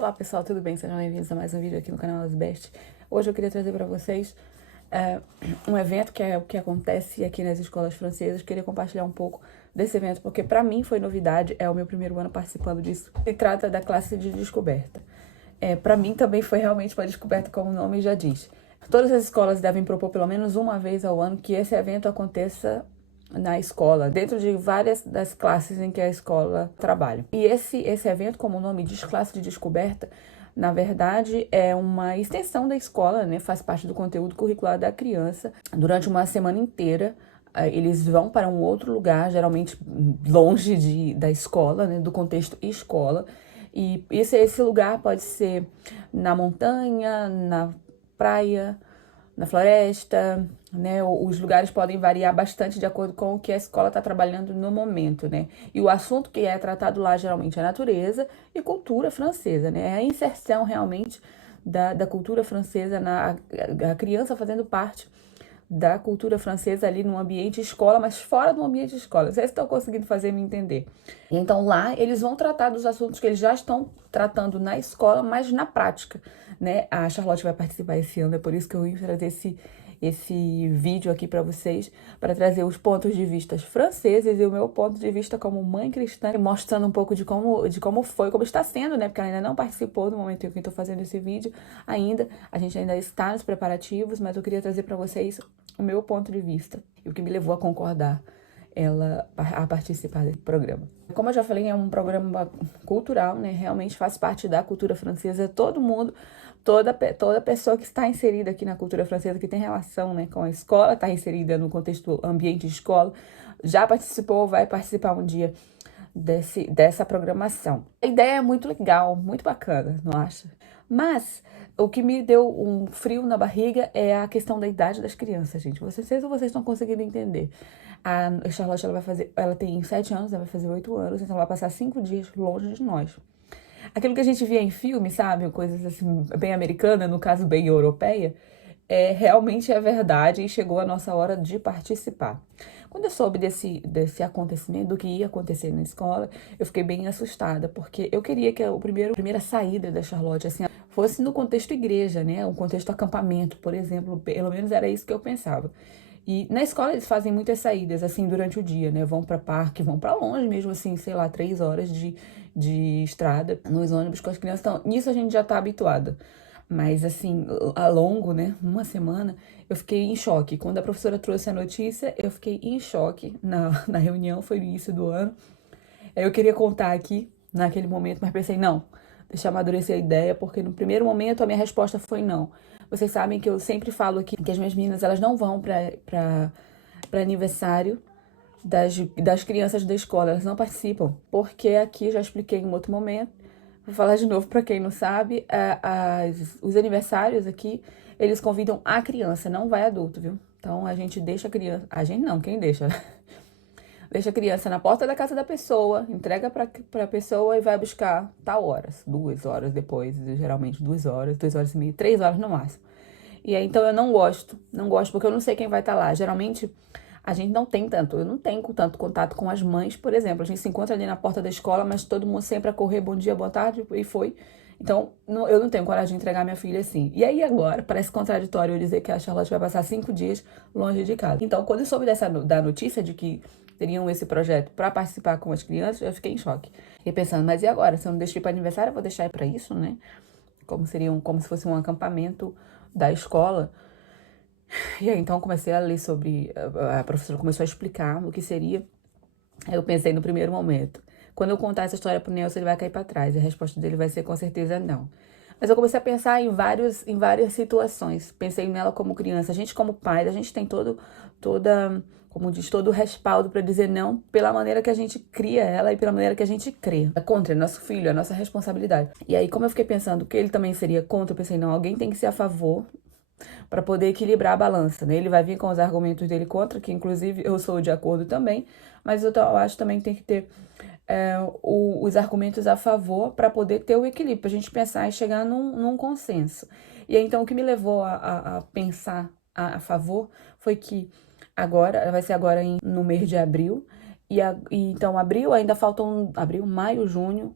Olá pessoal, tudo bem? Sejam bem-vindos a mais um vídeo aqui no canal Asbest. Hoje eu queria trazer para vocês um evento que é o que acontece aqui nas escolas francesas. Queria compartilhar um pouco desse evento, porque para mim foi novidade, é o meu primeiro ano participando disso. Se trata da classe de descoberta. Para mim também foi realmente uma descoberta, como o nome já diz. Todas as escolas devem propor pelo menos uma vez ao ano que esse evento aconteça na escola, dentro de várias das classes em que a escola trabalha. E esse evento, como o nome diz, classe de descoberta, na verdade é uma extensão da escola, né? Faz parte do conteúdo curricular da criança. Durante uma semana inteira, eles vão para um outro lugar, geralmente longe da escola, né? Do contexto escola. E esse lugar pode ser na montanha, na praia, na floresta, né? Os lugares podem variar bastante de acordo com o que a escola está trabalhando no momento, né? E o assunto que é tratado lá geralmente é natureza e cultura francesa, né? É a inserção realmente da cultura francesa, a criança fazendo parte da cultura francesa ali no ambiente escola, mas fora do ambiente escola. Vocês estão conseguindo fazer me entender. E então lá eles vão tratar dos assuntos que eles já estão tratando na escola, mas na prática, né? A Charlotte vai participar esse ano, é por isso que eu vim trazer esse vídeo aqui para vocês, para trazer os pontos de vista franceses e o meu ponto de vista como mãe cristã, mostrando um pouco de como foi, como está sendo, né? Porque ela ainda não participou no momento em que eu estou fazendo esse vídeo ainda. A gente ainda está nos preparativos, mas eu queria trazer para vocês o meu ponto de vista e o que me levou a concordar a participar desse programa. Como eu já falei, é um programa cultural, né? Realmente faz parte da cultura francesa. Todo mundo, toda pessoa que está inserida aqui na cultura francesa, que tem relação, né, com a escola, está inserida no contexto ambiente de escola, já participou, vai participar um dia dessa programação. A ideia é muito legal, muito bacana, não acha? Mas o que me deu um frio na barriga é a questão da idade das crianças, gente. Vocês estão conseguindo entender. A Charlotte, ela tem 7 anos, ela vai fazer 8 anos, então ela vai passar 5 dias longe de nós. Aquilo que a gente via em filme, sabe? Coisas assim, bem americana, no caso bem europeia, realmente é verdade e chegou a nossa hora de participar. Quando eu soube desse acontecimento, do que ia acontecer na escola, eu fiquei bem assustada, porque eu queria que a primeira saída da Charlotte, assim, fosse no contexto igreja, né? Um contexto acampamento, por exemplo, pelo menos era isso que eu pensava. E na escola eles fazem muitas saídas, assim, durante o dia, né? Vão para parque, vão para longe mesmo, assim, sei lá, 3 horas de estrada nos ônibus com as crianças. Então, nisso a gente já tá habituada. Mas, assim, a longo, né? Uma semana, eu fiquei em choque. Quando a professora trouxe a notícia, eu fiquei em choque na reunião, foi no início do ano. Eu queria contar aqui, naquele momento, mas pensei, não, deixa eu amadurecer a ideia, porque no primeiro momento a minha resposta foi não. Vocês sabem que eu sempre falo aqui que as minhas meninas, elas não vão para aniversário das crianças da escola, elas não participam, porque aqui, já expliquei em um outro momento, vou falar de novo para quem não sabe, os aniversários aqui, eles convidam a criança, não vai adulto, viu? Então a gente deixa a criança, a gente não, quem deixa? Deixa a criança na porta da casa da pessoa, entrega pra pessoa e vai buscar tal horas, 2 horas depois, geralmente 2 horas, 2 horas e meia, 3 horas no máximo. E aí, então eu não gosto porque eu não sei quem vai estar lá. Geralmente a gente não tem tanto, eu não tenho tanto contato com as mães, por exemplo. A gente se encontra ali na porta da escola, mas todo mundo sempre a correr, bom dia, boa tarde, e foi. Então, eu não tenho coragem de entregar minha filha assim. E aí agora, parece contraditório eu dizer que a Charlotte vai passar 5 dias longe de casa. Então, quando eu soube da notícia de que teriam esse projeto para participar com as crianças, eu fiquei em choque. Fiquei pensando, mas e agora? Se eu não deixei para aniversário, eu vou deixar para isso, né? Como se fosse um acampamento da escola. E aí, então, eu comecei a ler sobre... A professora começou a explicar o que seria. Aí eu pensei no primeiro momento, quando eu contar essa história pro Nelson, ele vai cair para trás. A resposta dele vai ser com certeza não. Mas eu comecei a pensar em várias situações. Pensei nela como criança. A gente como pai, a gente tem como diz, todo o respaldo para dizer não pela maneira que a gente cria ela e pela maneira que a gente crê. É contra, é nosso filho, é nossa responsabilidade. E aí, como eu fiquei pensando que ele também seria contra, eu pensei, não, alguém tem que ser a favor para poder equilibrar a balança, né? Ele vai vir com os argumentos dele contra, que inclusive eu sou de acordo também, mas eu acho também que tem que ter os argumentos a favor para poder ter o equilíbrio, para a gente pensar e chegar num consenso. E aí, então, o que me levou a pensar a favor foi que agora, vai ser agora no mês de abril, e então abril ainda faltam, abril, maio, junho,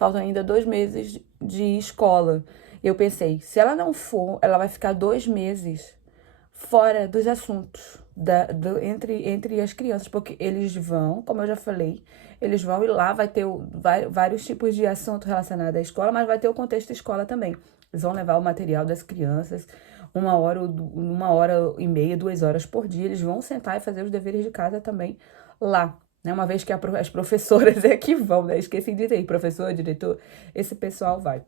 faltam ainda 2 meses de escola. Eu pensei, se ela não for, ela vai ficar 2 meses fora dos assuntos entre as crianças, porque eles vão, como eu já falei, eles vão e lá vai ter vários tipos de assunto relacionado à escola, mas vai ter o contexto da escola também. Eles vão levar o material das crianças, 1 hora e meia, 2 horas por dia, eles vão sentar e fazer os deveres de casa também lá. Né? Uma vez que as professoras é que vão, né? Esqueci de dizer, professor, diretor, esse pessoal vai.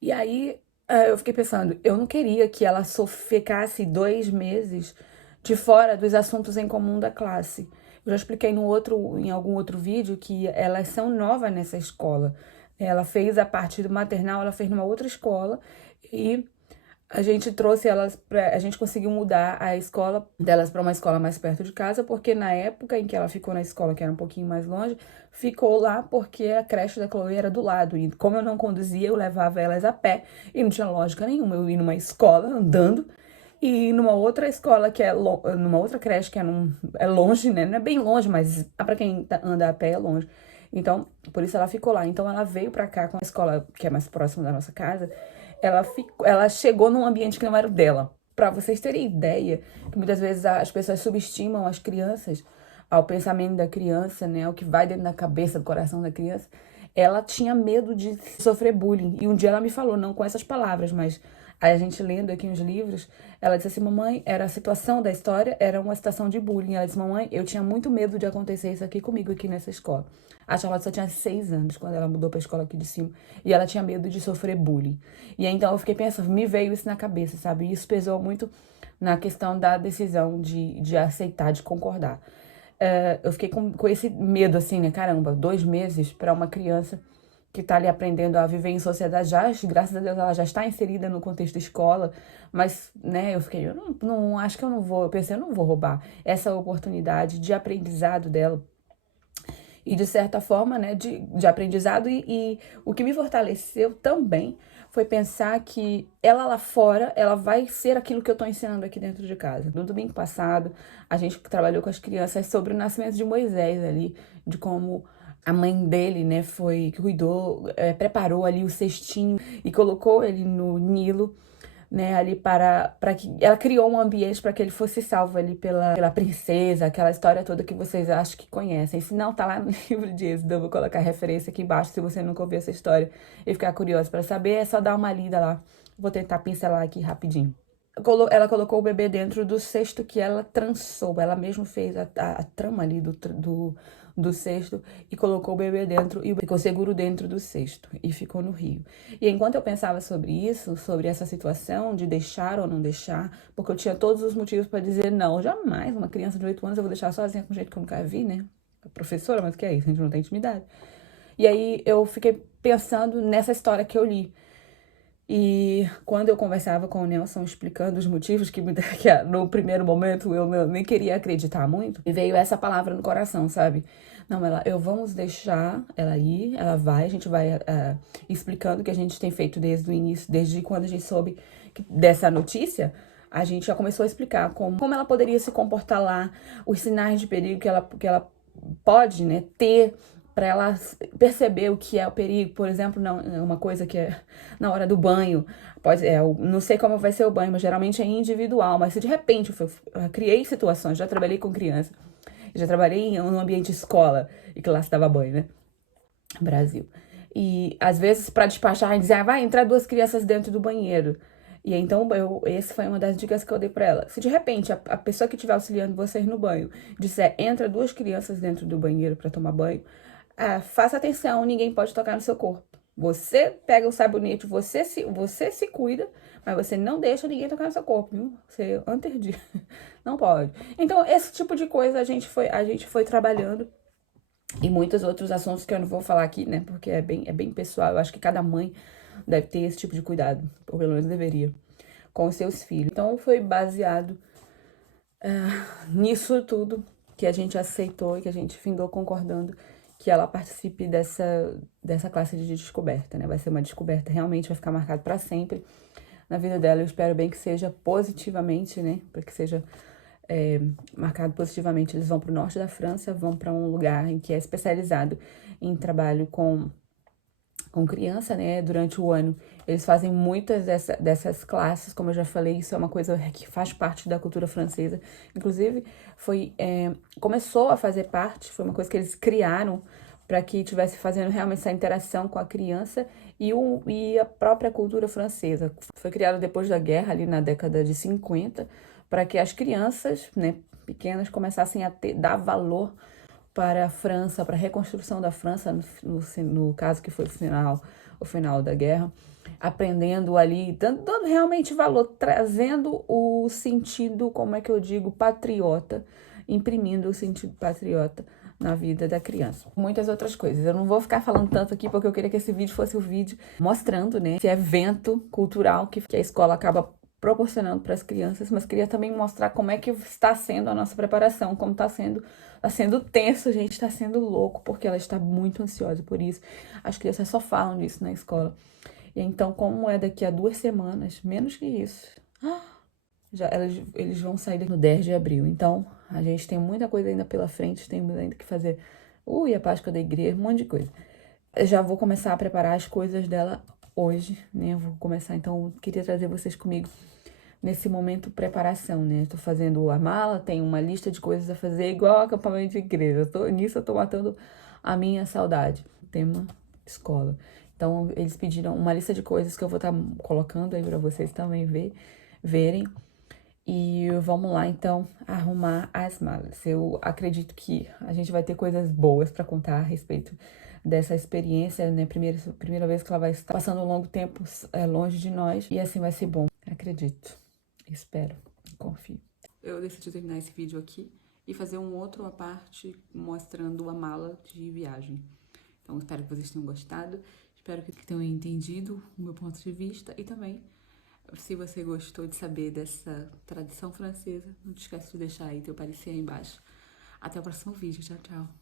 E aí eu fiquei pensando, eu não queria que ela só ficasse 2 meses de fora dos assuntos em comum da classe. Eu já expliquei em algum outro vídeo que elas são novas nessa escola. Ela fez a parte do maternal, ela fez numa outra escola e a gente trouxe elas a gente conseguiu mudar a escola delas para uma escola mais perto de casa, porque na época em que ela ficou na escola, que era um pouquinho mais longe, ficou lá porque a creche da Chloe era do lado. E como eu não conduzia, eu levava elas a pé e não tinha lógica nenhuma eu ir numa escola andando e numa outra escola que numa outra creche que é longe, né? Não é bem longe, mas para quem anda a pé é longe. Então, por isso ela ficou lá. Então ela veio para cá com a escola que é mais próxima da nossa casa. Ela chegou num ambiente que não era o dela. Para vocês terem ideia, que muitas vezes as pessoas subestimam as crianças, ao pensamento da criança, né, ao que vai dentro da cabeça, do coração da criança. Ela tinha medo de sofrer bullying. E um dia ela me falou, não com essas palavras, mas aí a gente lendo aqui uns livros, ela disse assim, mamãe, era a situação da história, era uma situação de bullying. Ela disse, mamãe, eu tinha muito medo de acontecer isso aqui comigo, aqui nessa escola. A Charlotte só tinha 6 anos quando ela mudou pra escola aqui de cima. E ela tinha medo de sofrer bullying. E aí, então eu fiquei pensando, me veio isso na cabeça, sabe? E isso pesou muito na questão da decisão de aceitar, de concordar. Eu fiquei com esse medo, assim, né? Caramba, 2 meses para uma criança que tá ali aprendendo a viver em sociedade, graças a Deus, ela já está inserida no contexto escola, mas, né, eu não acho que eu não vou, eu pensei, eu não vou roubar essa oportunidade de aprendizado dela, e de certa forma, né, de aprendizado, e o que me fortaleceu também foi pensar que ela lá fora, ela vai ser aquilo que eu tô ensinando aqui dentro de casa. No domingo passado, a gente trabalhou com as crianças sobre o nascimento de Moisés ali, de como a mãe dele, né, cuidou, preparou ali o cestinho e colocou ele no Nilo, né, ali para que ela criou um ambiente para que ele fosse salvo ali pela princesa, aquela história toda que vocês acham que conhecem. Se não, tá lá no livro de Êxodo, eu vou colocar a referência aqui embaixo, se você nunca ouviu essa história e ficar curioso para saber, é só dar uma lida lá. Vou tentar pincelar aqui rapidinho. Ela colocou o bebê dentro do cesto que ela trançou, ela mesma fez a trama ali do cesto e colocou o bebê dentro e ficou seguro dentro do cesto e ficou no rio. E enquanto eu pensava sobre isso, sobre essa situação de deixar ou não deixar, porque eu tinha todos os motivos para dizer não, jamais uma criança de 8 anos eu vou deixar sozinha com um jeito que eu nunca vi, né? A professora, mas o que é isso? A gente não tem intimidade. E aí eu fiquei pensando nessa história que eu li. E quando eu conversava com o Nelson explicando os motivos que no primeiro momento eu nem queria acreditar muito, e veio essa palavra no coração, sabe? Não, vamos deixar ela ir, ela vai, a gente vai explicando o que a gente tem feito desde o início, desde quando a gente soube dessa notícia, a gente já começou a explicar como ela poderia se comportar lá, os sinais de perigo que ela pode, né, ter, para ela perceber o que é o perigo. Por exemplo, não, uma coisa que é na hora do banho, não sei como vai ser o banho, mas geralmente é individual, mas se de repente eu criei situações, já trabalhei com criança, já trabalhei em um ambiente escola e que lá se dava banho, né? Brasil. E às vezes para despachar, a gente dizia, vai entrar 2 crianças dentro do banheiro. E então, essa foi uma das dicas que eu dei pra ela. Se de repente a pessoa que estiver auxiliando vocês no banho disser, entra 2 crianças dentro do banheiro para tomar banho, faça atenção, ninguém pode tocar no seu corpo. Você pega o sabonete, você se cuida, mas você não deixa ninguém tocar no seu corpo, viu? Você interdiz. Não pode. Então, esse tipo de coisa a gente foi trabalhando. E muitos outros assuntos que eu não vou falar aqui, né? Porque é bem pessoal. Eu acho que cada mãe deve ter esse tipo de cuidado, ou pelo menos deveria, com os seus filhos. Então, foi baseado nisso tudo que a gente aceitou e que a gente findou concordando que ela participe dessa classe de descoberta, né? Vai ser uma descoberta, realmente vai ficar marcado para sempre na vida dela. Eu espero bem que seja positivamente, né? Para que seja marcado positivamente. Eles vão para o norte da França, vão para um lugar em que é especializado em trabalho com com criança, né, durante o ano. Eles fazem muitas dessas classes, como eu já falei, isso é uma coisa que faz parte da cultura francesa. Inclusive, começou a fazer parte, foi uma coisa que eles criaram para que estivesse fazendo realmente essa interação com a criança e a própria cultura francesa. Foi criado depois da guerra, ali na década de 50, para que as crianças, né, pequenas, começassem a dar valor para a França, para a reconstrução da França, no caso que foi o final da guerra, aprendendo ali, dando realmente valor, trazendo o sentido, como é que eu digo, patriota, imprimindo o sentido patriota na vida da criança. Muitas outras coisas. Eu não vou ficar falando tanto aqui porque eu queria que esse vídeo fosse o vídeo mostrando, né, esse evento cultural que a escola acaba proporcionando para as crianças, mas queria também mostrar como é que está sendo a nossa preparação, como está sendo tenso, gente, está sendo louco, porque ela está muito ansiosa por isso. As crianças só falam disso na escola. E então, como é daqui a 2 semanas, menos que isso, eles vão sair no 10 de abril. Então, a gente tem muita coisa ainda pela frente, tem ainda que fazer. E a Páscoa da igreja, um monte de coisa. Eu já vou começar a preparar as coisas dela hoje, né? Eu vou começar, então, queria trazer vocês comigo nesse momento preparação, né? Tô fazendo a mala, tem uma lista de coisas a fazer, igual acampamento de igreja. Nisso eu tô matando a minha saudade. Tema escola. Então, eles pediram uma lista de coisas que eu vou estar colocando aí para vocês também verem. E vamos lá, então, arrumar as malas. Eu acredito que a gente vai ter coisas boas para contar a respeito dessa experiência, né? Primeira vez que ela vai estar passando um longo tempo longe de nós. E assim vai ser bom, acredito. Espero, confio. Eu decidi terminar esse vídeo aqui e fazer um outro à parte mostrando a mala de viagem. Então, espero que vocês tenham gostado. Espero que tenham entendido o meu ponto de vista e também, se você gostou de saber dessa tradição francesa, não te esquece de deixar aí teu parecer aí embaixo. Até o próximo vídeo. Tchau, tchau.